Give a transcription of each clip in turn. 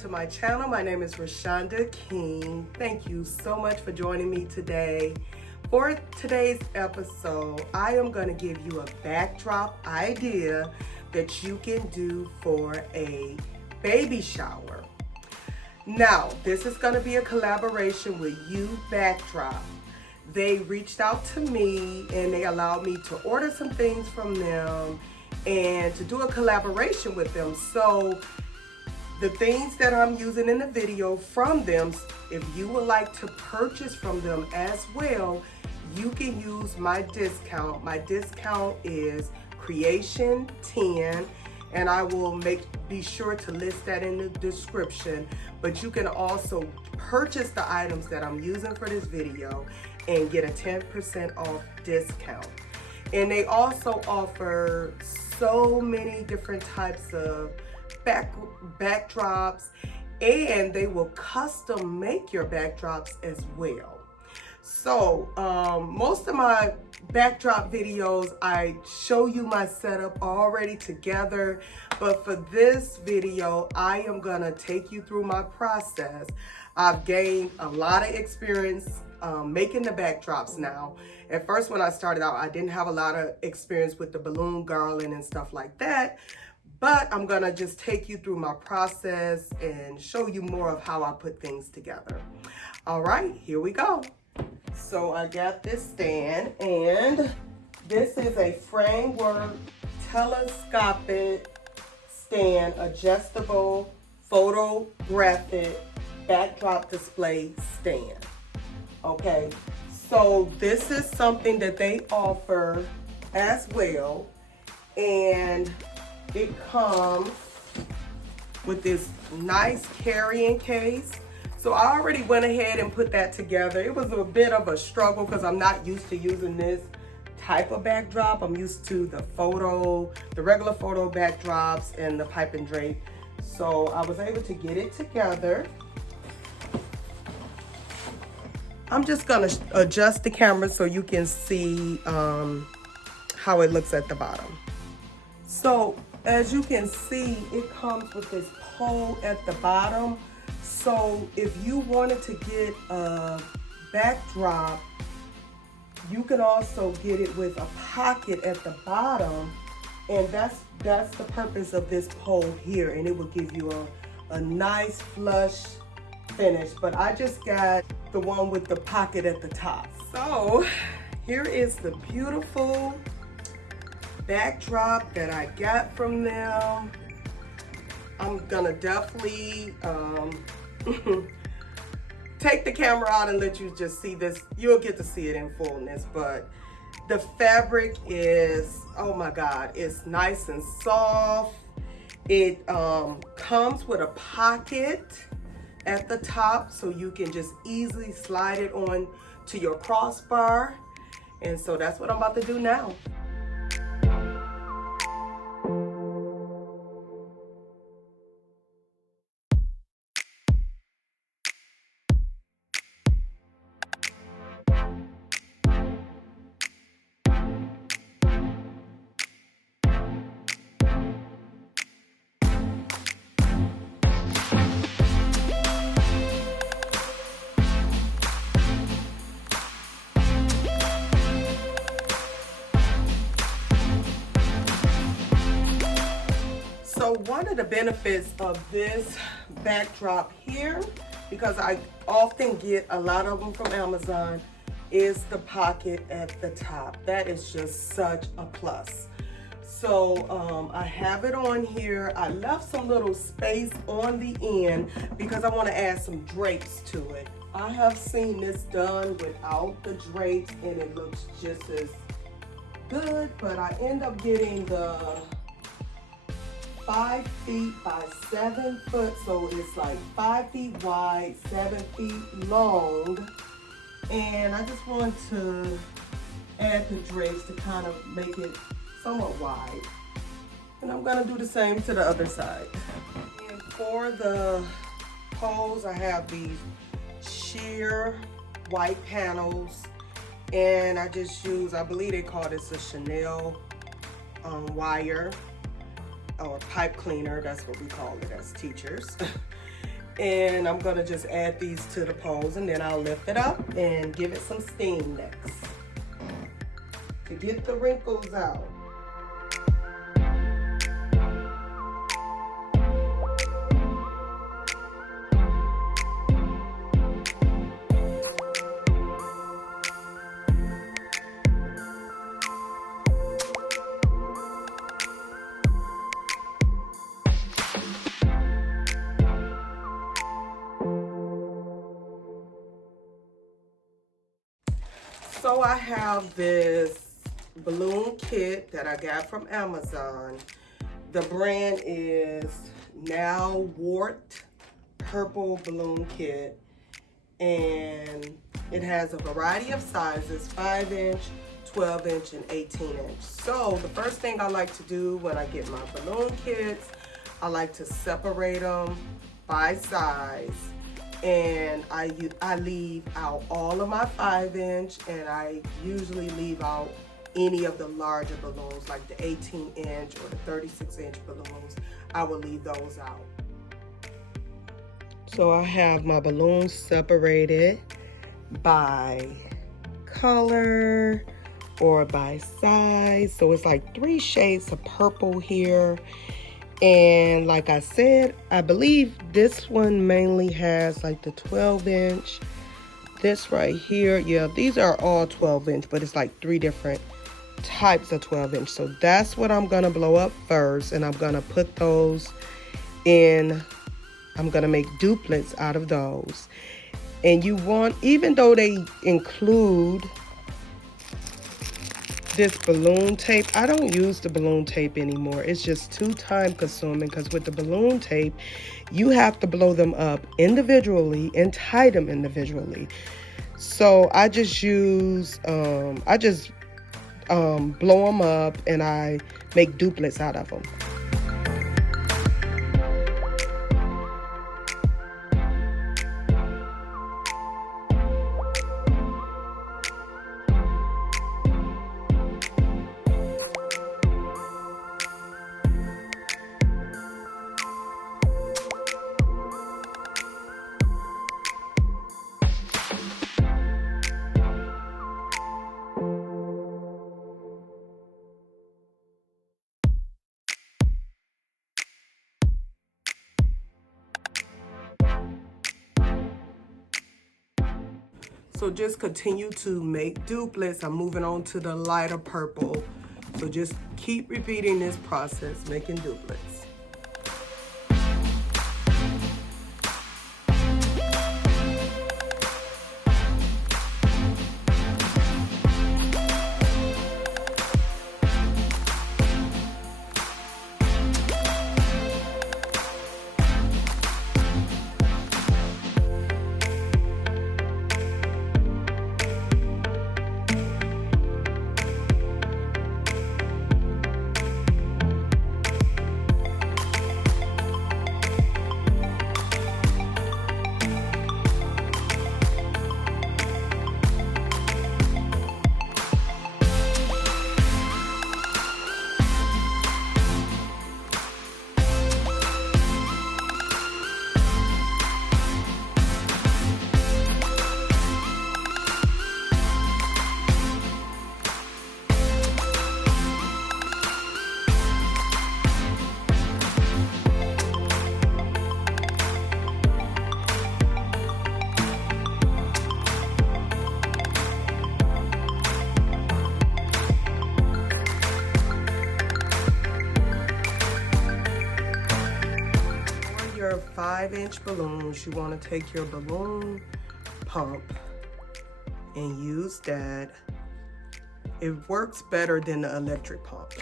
to my channel. My name is Rashonda King. Thank you so much for joining me today. For today's episode, I am going to give you a backdrop idea that you can do for a baby shower. Now, this is going to be a collaboration with You Backdrop. They reached out to me and they allowed me to order some things from them and to do a collaboration with them. So the things that I'm using in the video from them, if you would like to purchase from them as well, you can use my discount. My discount is Creation 10, and I will be sure to list that in the description. But you can also purchase the items that I'm using for this video and get a 10% off discount. And they also offer so many different types of backdrops, and they will custom make your backdrops as well. So most of my backdrop videos, I show you my setup already together, but for this video, I am gonna take you through my process. I've gained a lot of experience making the backdrops now. At first, when I started out, I didn't have a lot of experience with the balloon garland and stuff like that, but I'm gonna just take you through my process and show you more of how I put things together. All right, here we go. So I got this stand, and this is a framework telescopic stand, adjustable photographic backdrop display stand. Okay, so this is something that they offer as well, and it comes with this nice carrying case. So I already went ahead and put that together. It was a bit of a struggle because I'm not used to using this type of backdrop. I'm used to the regular photo backdrops and the pipe and drape. So I was able to get it together. I'm just gonna adjust the camera so you can see how it looks at the bottom. So as you can see, it comes with this pole at the bottom. So if you wanted to get a backdrop, you can also get it with a pocket at the bottom, and that's the purpose of this pole here, and it will give you a nice flush finish. But I just got the one with the pocket at the top. So here is the beautiful backdrop that I got from them. I'm gonna definitely take the camera out and let you just see this. You'll get to see it in fullness, but the fabric is, oh my God, it's nice and soft. It comes with a pocket at the top, so you can just easily slide it on to your crossbar. And so that's what I'm about to do now. So one of the benefits of this backdrop here, because I often get a lot of them from Amazon, is the pocket at the top. That is just such a plus. So I have it on here. I left some little space on the end because I want to add some drapes to it. I have seen this done without the drapes and it looks just as good, but I end up getting the 5 feet by 7 foot, so it's like 5 feet wide, 7 feet long, and I just want to add the drapes to kind of make it somewhat wide. And I'm gonna do the same to the other side. And for the poles, I have these sheer white panels, and I just use, I believe they call this a Chanel wire or pipe cleaner. That's what we call it as teachers. And I'm gonna just add these to the poles, and then I'll lift it up and give it some steam next to get the wrinkles out. So I have this balloon kit that I got from Amazon. The brand is Now Wart Purple Balloon Kit, and it has a variety of sizes, 5-inch, 12-inch, and 18-inch. So the first thing I like to do when I get my balloon kits, I like to separate them by size. And I leave out all of my 5-inch, and I usually leave out any of the larger balloons, like the 18-inch or the 36-inch balloons. I will leave those out. So I have my balloons separated by color or by size. So it's like 3 shades of purple here. And like I said, I believe this one mainly has like the 12-inch. This right here, yeah, these are all 12-inch, but it's like 3 different types of 12-inch. So that's what I'm gonna blow up first, and I'm gonna put those in. I'm gonna make duplets out of those. And you want, even though they include this balloon tape, I don't use the balloon tape anymore. It's just too time consuming, because with the balloon tape, you have to blow them up individually and tie them individually. So I just use, blow them up, and I make duplets out of them. So just continue to make duplets. I'm moving on to the lighter purple. So just keep repeating this process, making duplets. Your 5-inch balloons, you want to take your balloon pump and use that. It works better than the electric pump.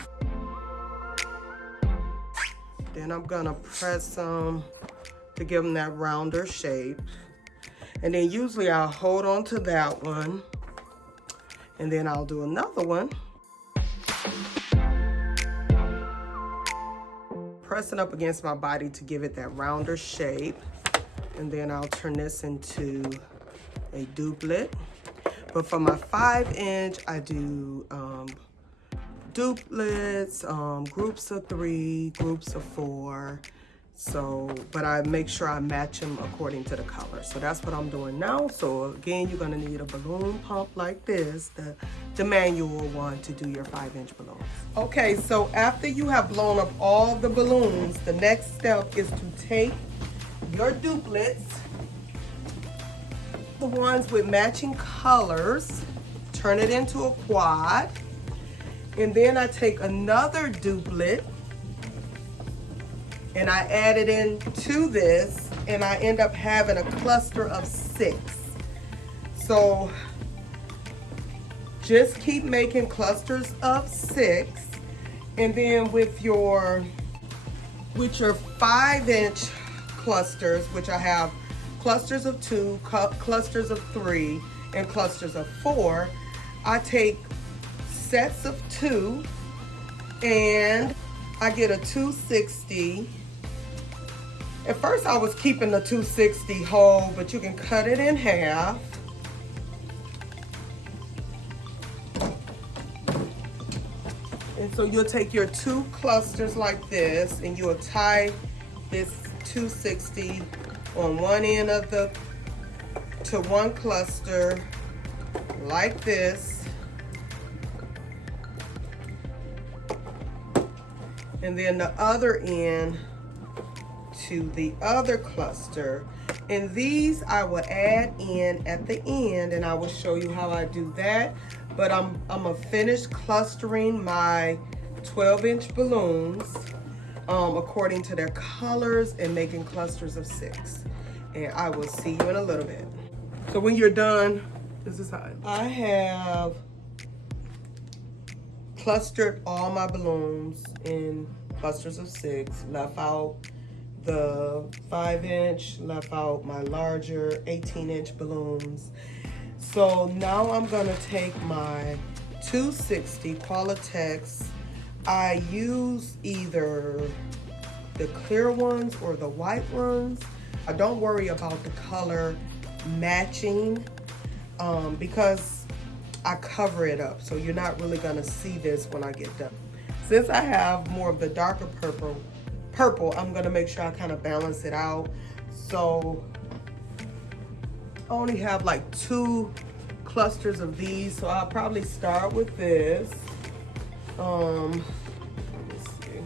Then I'm gonna press them to give them that rounder shape. And then usually I'll hold on to that one, and then I'll do another one. Pressing up against my body to give it that rounder shape. And then I'll turn this into a duplet. But for my 5-inch, I do duplets, groups of 3, groups of 4. So, but I make sure I match them according to the color. So that's what I'm doing now. So again, you're gonna need a balloon pump like this, the manual one, to do your 5-inch balloons. Okay, so after you have blown up all the balloons, the next step is to take your duplets, the ones with matching colors, turn it into a quad, and then I take another duplet and I add it into this, and I end up having a cluster of 6. So just keep making clusters of 6, and then with your 5-inch clusters, which I have clusters of 2, clusters of 3, and clusters of 4, I take sets of 2 and I get a 260. At first I was keeping the 260 whole, but you can cut it in half. And so you'll take your 2 clusters like this, and you'll tie this 260 on one end of to one cluster like this. And then the other end to the other cluster, and these I will add in at the end, and I will show you how I do that. But I'm gonna finish clustering my 12-inch balloons according to their colors and making clusters of 6, and I will see you in a little bit. So when you're done, this is how I have clustered all my balloons in clusters of 6, left out the 5-inch, left out my larger 18-inch balloons. So now I'm gonna take my 260 Qualitex. I use either the clear ones or the white ones. I don't worry about the color matching because I cover it up, so you're not really gonna see this when I get done. Since I have more of the darker purple, I'm gonna make sure I kind of balance it out. So I only have like 2 clusters of these, so I'll probably start with this. Let me see.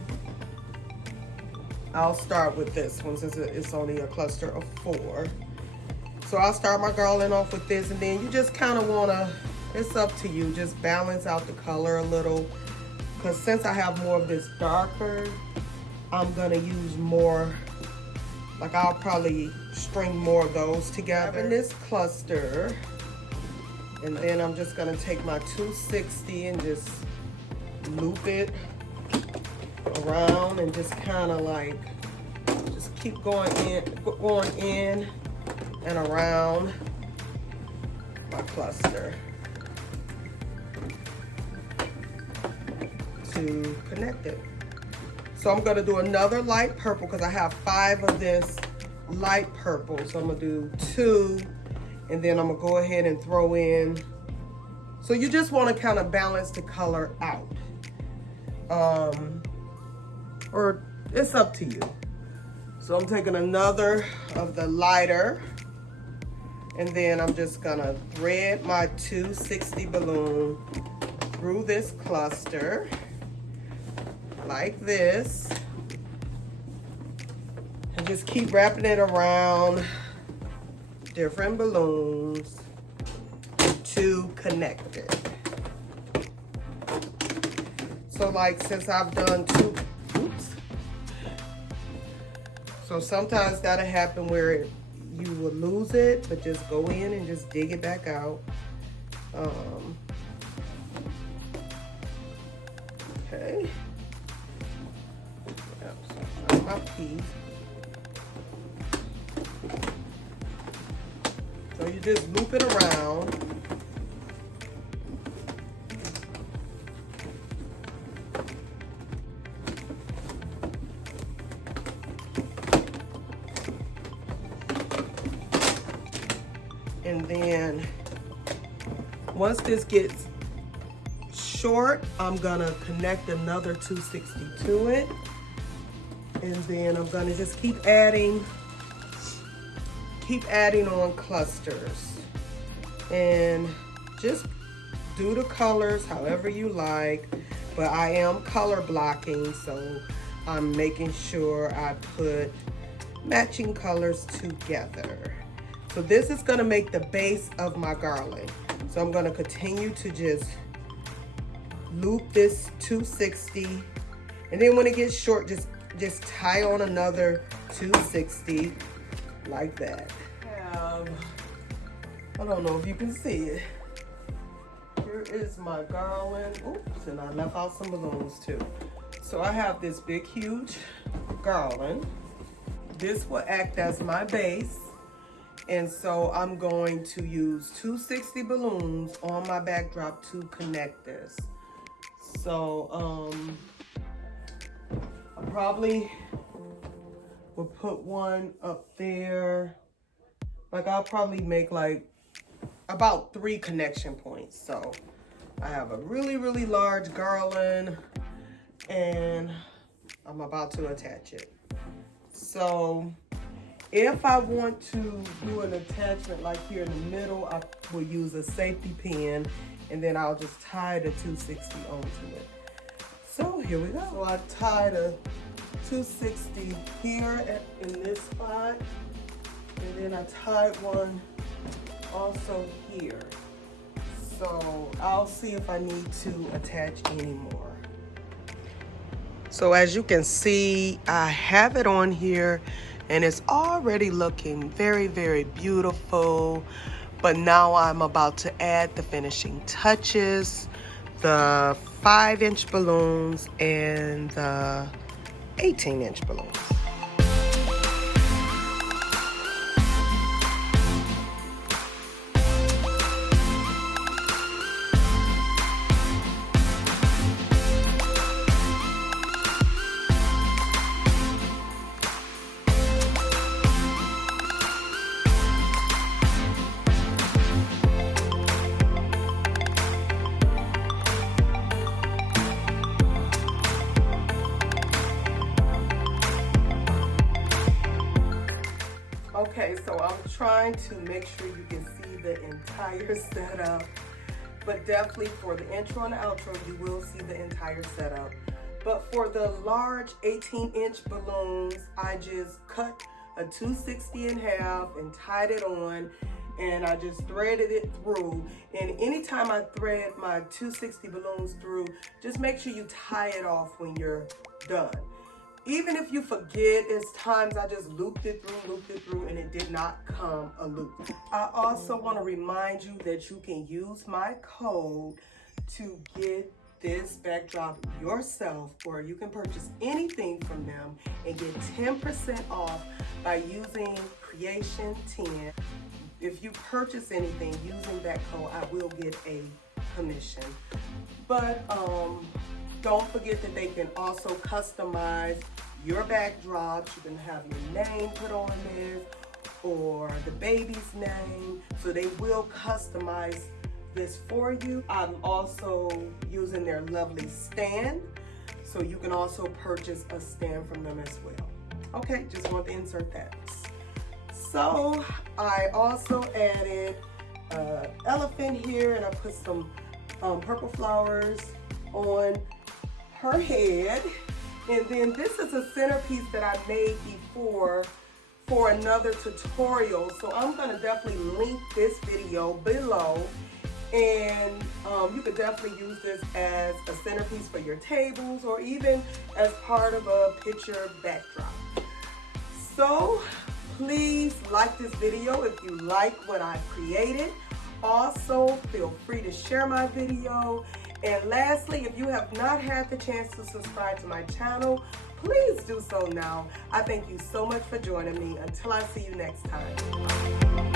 I'll start with this one since it's only a cluster of 4. So I'll start my garland off with this, and then you just kind of wanna, it's up to you, just balance out the color a little. Because since I have more of this darker, I'm gonna use more, like I'll probably string more of those together in this cluster. And then I'm just gonna take my 260 and just loop it around and just kind of like, just keep going in and around my cluster to connect it. So I'm gonna do another light purple because I have 5 of this light purple. So I'm gonna do 2, and then I'm gonna go ahead and throw in. So you just wanna kind of balance the color out. Or it's up to you. So I'm taking another of the lighter, and then I'm just gonna thread my 260 balloon through this cluster like this, and just keep wrapping it around different balloons to connect it. So like, since I've done 2, so sometimes that'll happen where you will lose it, but just go in and just dig it back out. Okay. My piece. So you just loop it around. And then once this gets short, I'm gonna connect another 260 to it. And then I'm gonna just keep adding on clusters. And just do the colors however you like. But I am color blocking, so I'm making sure I put matching colors together. So this is gonna make the base of my garland. So I'm gonna continue to just loop this 260, and then when it gets short, just tie on another 260 like that. I don't know if you can see it. Here is my garland. Oops, and I left out some balloons too. So I have this big, huge garland. This will act as my base. And so I'm going to use 260 balloons on my backdrop to connect this. So I probably will put one up there. Like I'll probably make like about 3 connection points. So I have a really, really large garland and I'm about to attach it. So if I want to do an attachment like here in the middle, I will use a safety pin and then I'll just tie the 260 onto it. So here we go. So I tied a 260 here in this spot, and then I tied one also here. So I'll see if I need to attach any more. So as you can see, I have it on here and it's already looking very, very beautiful. But now I'm about to add the finishing touches, the 5-inch balloons and the 18-inch balloons. Okay, so I'm trying to make sure you can see the entire setup, but definitely for the intro and the outro, you will see the entire setup. But for the large 18-inch balloons, I just cut a 260 in half and tied it on, and I just threaded it through. And anytime I thread my 260 balloons through, just make sure you tie it off when you're done. Even if you forget, it's times I just looped it through, and it did not come a loop. I also want to remind you that you can use my code to get this backdrop yourself, or you can purchase anything from them and get 10% off by using Creation 10. If you purchase anything using that code, I will get a commission. But don't forget that they can also customize your backdrops. You can have your name put on there or the baby's name. So they will customize this for you. I'm also using their lovely stand. So you can also purchase a stand from them as well. Okay, just want to insert that. So I also added an elephant here, and I put some purple flowers on her head. And then this is a centerpiece that I made before for another tutorial. So I'm gonna definitely link this video below. And you could definitely use this as a centerpiece for your tables or even as part of a picture backdrop. So please like this video if you like what I created. Also, feel free to share my video. And lastly, if you have not had the chance to subscribe to my channel, please do so now. I thank you so much for joining me. Until I see you next time.